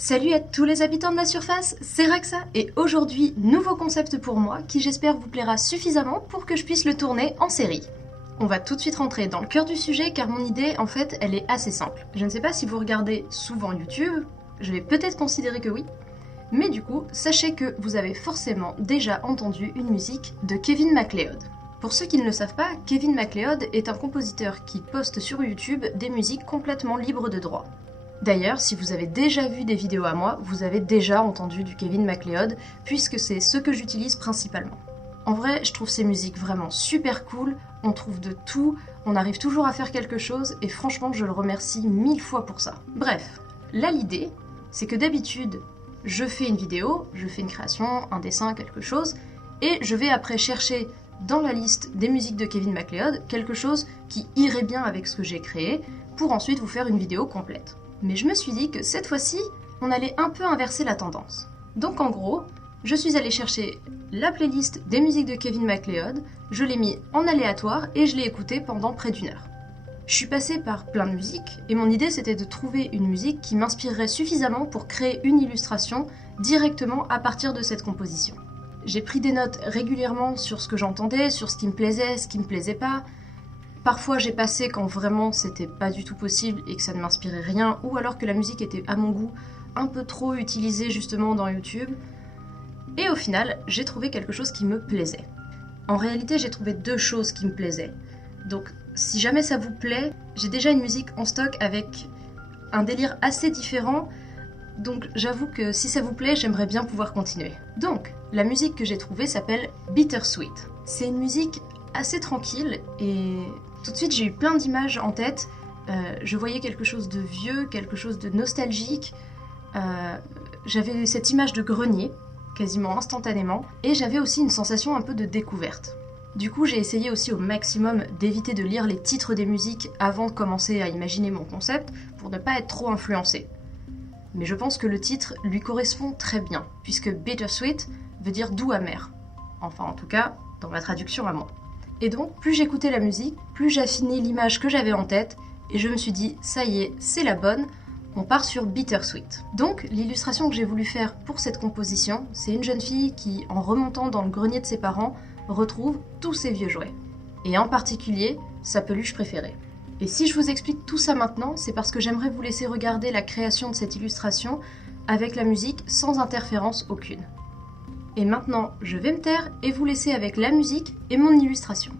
Salut à tous les habitants de la surface, c'est Raxa et aujourd'hui, nouveau concept pour moi qui j'espère vous plaira suffisamment pour que je puisse le tourner en série. On va tout de suite rentrer dans le cœur du sujet car mon idée en fait elle est assez simple. Je ne sais pas si vous regardez souvent YouTube, je vais peut-être considérer que oui, mais du coup, sachez que vous avez forcément déjà entendu une musique de Kevin MacLeod. Pour ceux qui ne le savent pas, Kevin MacLeod est un compositeur qui poste sur YouTube des musiques complètement libres de droit. D'ailleurs, si vous avez déjà vu des vidéos à moi, vous avez déjà entendu du Kevin MacLeod, puisque c'est ce que j'utilise principalement. En vrai, je trouve ces musiques vraiment super cool, on trouve de tout, on arrive toujours à faire quelque chose, et franchement, je le remercie 1000 fois pour ça. Bref, là l'idée, c'est que d'habitude, je fais une vidéo, je fais une création, un dessin, quelque chose, et je vais après chercher dans la liste des musiques de Kevin MacLeod quelque chose qui irait bien avec ce que j'ai créé, pour ensuite vous faire une vidéo complète. Mais je me suis dit que cette fois-ci, on allait un peu inverser la tendance. Donc en gros, je suis allée chercher la playlist des musiques de Kevin MacLeod, je l'ai mis en aléatoire et je l'ai écoutée pendant près d'1 heure. Je suis passée par plein de musiques et mon idée c'était de trouver une musique qui m'inspirerait suffisamment pour créer une illustration directement à partir de cette composition. J'ai pris des notes régulièrement sur ce que j'entendais, sur ce qui me plaisait, ce qui me plaisait pas. Parfois j'ai passé quand vraiment c'était pas du tout possible et que ça ne m'inspirait rien, ou alors que la musique était à mon goût un peu trop utilisée justement dans YouTube. Et au final, j'ai trouvé quelque chose qui me plaisait. En réalité, j'ai trouvé 2 choses qui me plaisaient. Donc si jamais ça vous plaît, j'ai déjà une musique en stock avec un délire assez différent. Donc j'avoue que si ça vous plaît, j'aimerais bien pouvoir continuer. Donc, la musique que j'ai trouvée s'appelle Bittersweet. C'est une musique assez tranquille et tout de suite j'ai eu plein d'images en tête. Je voyais quelque chose de vieux, quelque chose de nostalgique. J'avais cette image de grenier, quasiment instantanément, et j'avais aussi une sensation un peu de découverte. Du coup, j'ai essayé aussi au maximum d'éviter de lire les titres des musiques avant de commencer à imaginer mon concept, pour ne pas être trop influencé. Mais je pense que le titre lui correspond très bien, puisque Bittersweet veut dire doux amer. Enfin, en tout cas, dans ma traduction à moi. Et donc, plus j'écoutais la musique, plus j'affinais l'image que j'avais en tête, et je me suis dit, ça y est, c'est la bonne, on part sur Bittersweet. Donc, l'illustration que j'ai voulu faire pour cette composition, c'est une jeune fille qui, en remontant dans le grenier de ses parents, retrouve tous ses vieux jouets. Et en particulier, sa peluche préférée. Et si je vous explique tout ça maintenant, c'est parce que j'aimerais vous laisser regarder la création de cette illustration avec la musique sans interférence aucune. Et maintenant, je vais me taire et vous laisser avec la musique et mon illustration.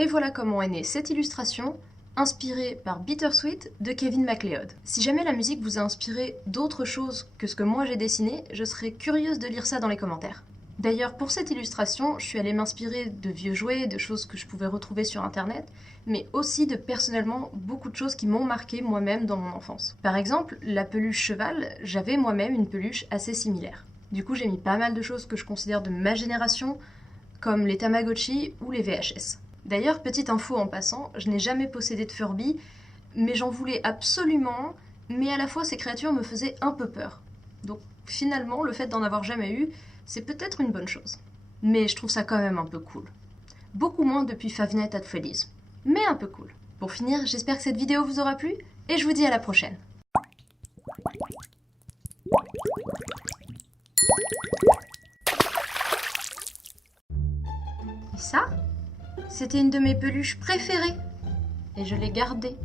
Et voilà comment est née cette illustration, inspirée par Bittersweet de Kevin MacLeod. Si jamais la musique vous a inspiré d'autres choses que ce que moi j'ai dessiné, je serais curieuse de lire ça dans les commentaires. D'ailleurs, pour cette illustration, je suis allée m'inspirer de vieux jouets, de choses que je pouvais retrouver sur internet, mais aussi de personnellement beaucoup de choses qui m'ont marqué moi-même dans mon enfance. Par exemple, la peluche cheval, j'avais moi-même une peluche assez similaire. Du coup, j'ai mis pas mal de choses que je considère de ma génération, comme les Tamagotchi ou les VHS. D'ailleurs, petite info en passant, je n'ai jamais possédé de Furby, mais j'en voulais absolument, mais à la fois ces créatures me faisaient un peu peur. Donc finalement, le fait d'en avoir jamais eu, c'est peut-être une bonne chose. Mais je trouve ça quand même un peu cool. Beaucoup moins depuis Five Nights at Freddy's, mais un peu cool. Pour finir, j'espère que cette vidéo vous aura plu, et je vous dis à la prochaine. Et ça, c'était une de mes peluches préférées. Et je l'ai gardée.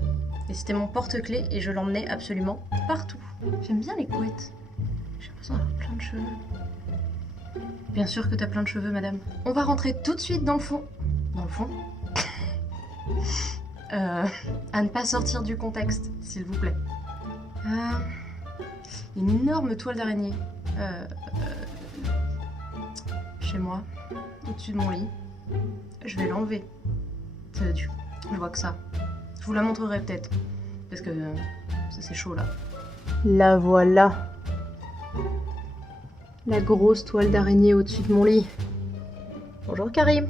Et c'était mon porte-clés et je l'emmenais absolument partout. J'aime bien les couettes. J'ai l'impression d'avoir plein de cheveux. Bien sûr que t'as plein de cheveux, madame. On va rentrer tout de suite dans le fond. Dans le fond à ne pas sortir du contexte, s'il vous plaît. Une énorme toile d'araignée. Chez moi, au-dessus de mon lit. Je vais l'enlever. Je vois que ça. Je vous la montrerai peut-être. Parce que ça c'est chaud là. La voilà. La grosse toile d'araignée au-dessus de mon lit. Bonjour Karim.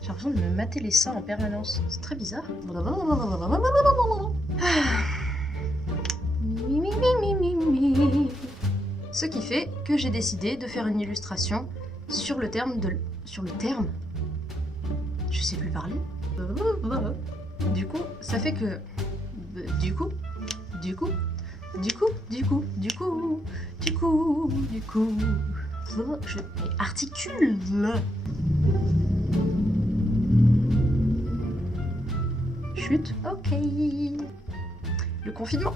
J'ai l'impression de me mater les seins en permanence. C'est très bizarre. Ce qui fait que j'ai décidé de faire une illustration sur le terme de... Sur le terme ? Je sais plus parler. Du coup, ça fait que... Du coup... Je articule. Chut, ok. Le confinement.